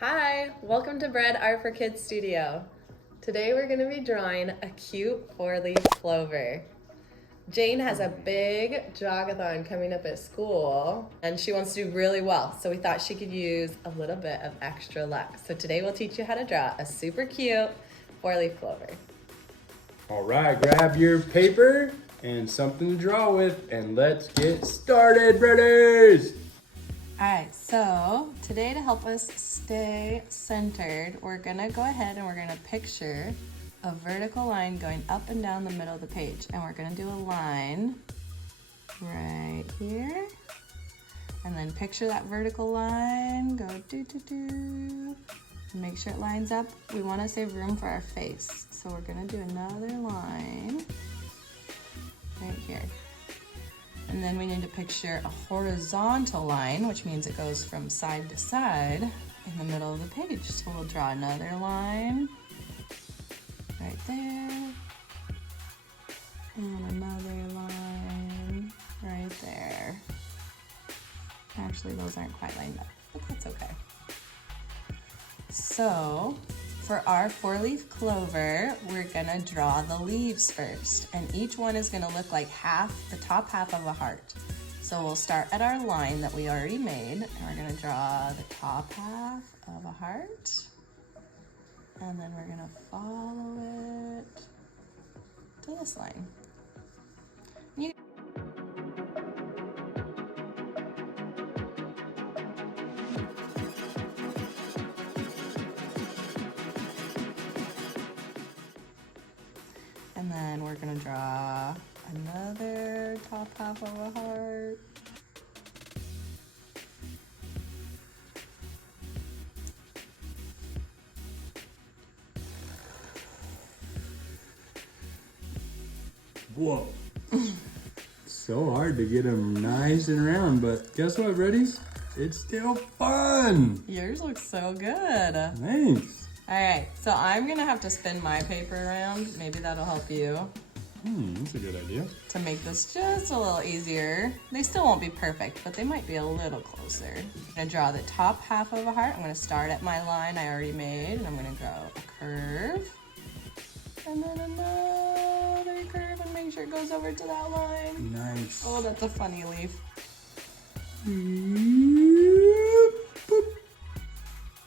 Hi, welcome to Bread Art for Kids Studio. Today we're going to be drawing a cute four-leaf clover. Jane has a big jogathon coming up at school and she wants to do really well, so we thought she could use a little bit of extra luck. So today we'll teach you how to draw a super cute four-leaf clover. All right, grab your paper and something to draw with, and let's get started, brothers! All right, so today to help us stay centered, we're gonna go ahead and we're gonna picture a vertical line going up and down the middle of the page. And we're gonna do a line right here. And then picture that vertical line, go do. Make sure it lines up. We wanna save room for our face. So we're gonna do another line right here. And then we need to picture a horizontal line, which means it goes from side to side in the middle of the page. So we'll draw another line right there. And another line right there. Actually, those aren't quite lined up, but that's okay. So for our four-leaf clover, we're gonna draw the leaves first, and each one is gonna look like the top half of a heart. So we'll start at our line that we already made, and we're gonna draw the top half of a heart, and then we're gonna follow it to this line. And then we're gonna draw another top half of a heart. Whoa. So hard to get them nice and round, but guess what, buddies? It's still fun. Yours looks so good. Thanks. All right, so I'm gonna have to spin my paper around. Maybe that'll help you That's a good idea. to make this just a little easier. They still won't be perfect, but they might be a little closer. I'm gonna draw the top half of a heart. I'm gonna start at my line I already made, and I'm gonna draw a curve. And then another curve, and make sure it goes over to that line. Nice. Oh, that's a funny leaf.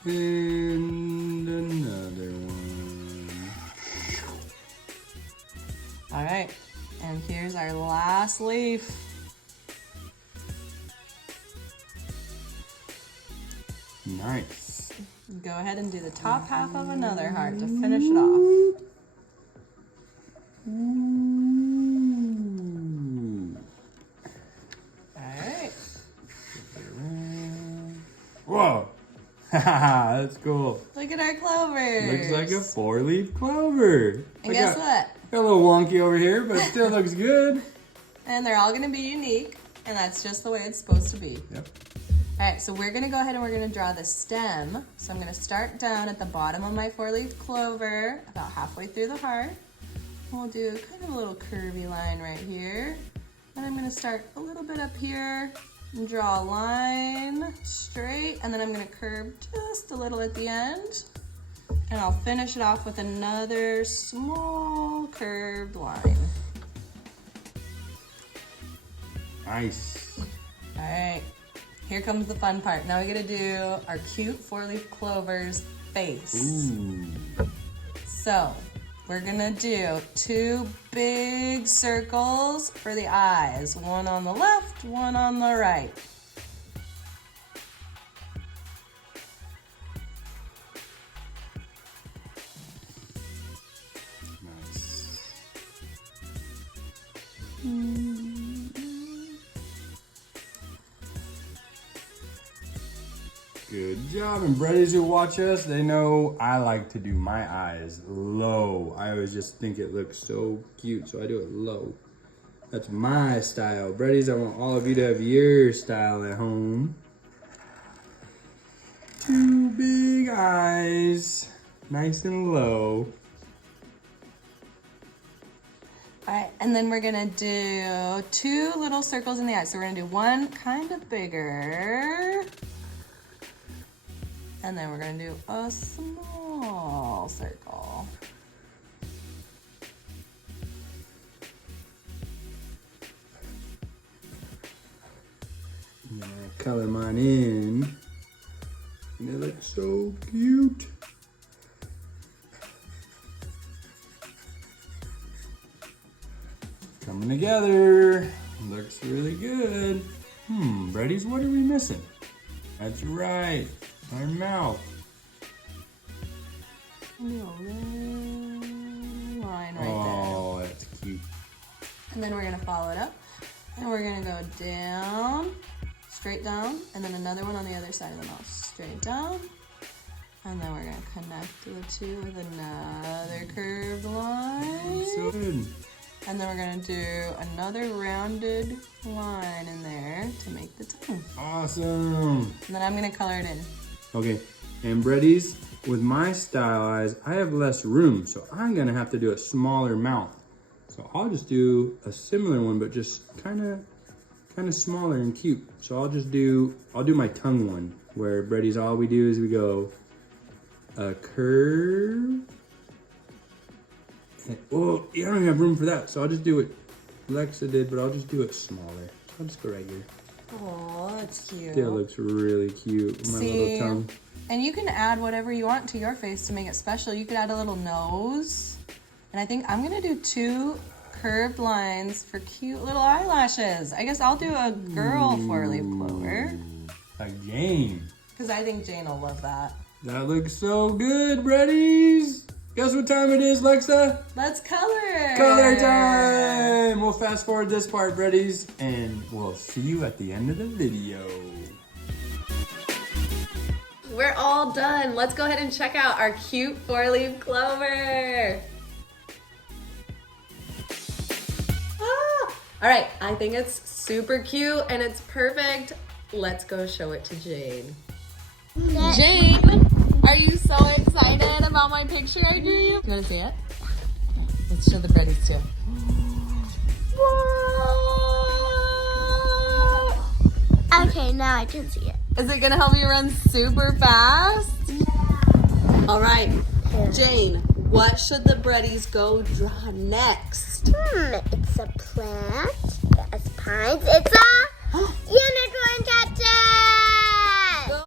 And another one. All right, and here's our last leaf. Nice. Go ahead and do the top half of another heart to finish it off. All right. Whoa. That's cool. Look at our clovers. Looks like a four-leaf clover. And guess what? Got a little wonky over here, but still looks good. And they're all gonna be unique, and that's just the way it's supposed to be. Yep. All right, so we're gonna go ahead and we're gonna draw the stem. So I'm gonna start down at the bottom of my four-leaf clover, about halfway through the heart. We'll do kind of a little curvy line right here. And I'm gonna start a little bit up here and draw a line straight, and then I'm gonna curve just a little at the end. And I'll finish it off with another small curved line. Nice. All right, here comes the fun part. Now we gotta do our cute four-leaf clover's face. Ooh. So we're gonna do two big circles for the eyes. One on the left, one on the right. Nice. Good job. And buddies who watch us, they know I like to do my eyes low. I always just think it looks so cute, so I do it low. That's my style. Buddies, I want all of you to have your style at home. Two big eyes, nice and low. All right, and then we're gonna do two little circles in the eye. So we're gonna do one kind of bigger And then we're gonna do a small circle. I'm gonna color mine in. And it looks so cute. Coming together. Looks really good. Brady's, what are we missing? That's right, our mouth. Do a little line right Oh, that's cute. there. And then we're gonna follow it up. And we're gonna go down, straight down, and then another one on the other side of the mouth. Straight down. And then we're gonna connect the two with another curved line. So good. And then we're gonna do another rounded line in there to make the tongue. Awesome. And then I'm gonna color it in. Okay, and Brady's, with my style eyes, I have less room, so I'm gonna have to do a smaller mouth. So I'll just do a similar one, but just kind of smaller and cute. So I'll do my tongue one, where Brady's, all we do is we go a curve. And, oh, I don't even have room for that, so I'll just do what Lexa did, but I'll just do it smaller. So I'll just go right here. Oh, that's cute. Still looks really cute with my little tongue. And you can add whatever you want to your face to make it special. You could add a little nose. And I think I'm gonna do 2 curved lines for cute little eyelashes. I guess I'll do a girl 4-leaf clover. Like Jane. Because I think Jane will love that. That looks so good, Brady's. Guess what time it is, Lexa? Let's color. Color time. We'll fast forward this part, Brady's, and we'll see you at the end of the video. We're all done. Let's go ahead and check out our cute 4-leaf clover. All right, I think it's super cute and it's perfect. Let's go show it to Jane. Jane, are you so excited about my picture I drew you? You wanna see it? Let's show the Brady's too. Whoa! Okay, now I can see it. Is it gonna help you run super fast? Yeah. All right, Jane, what should the Brady's go draw next? It's a plant. It has pines. It's a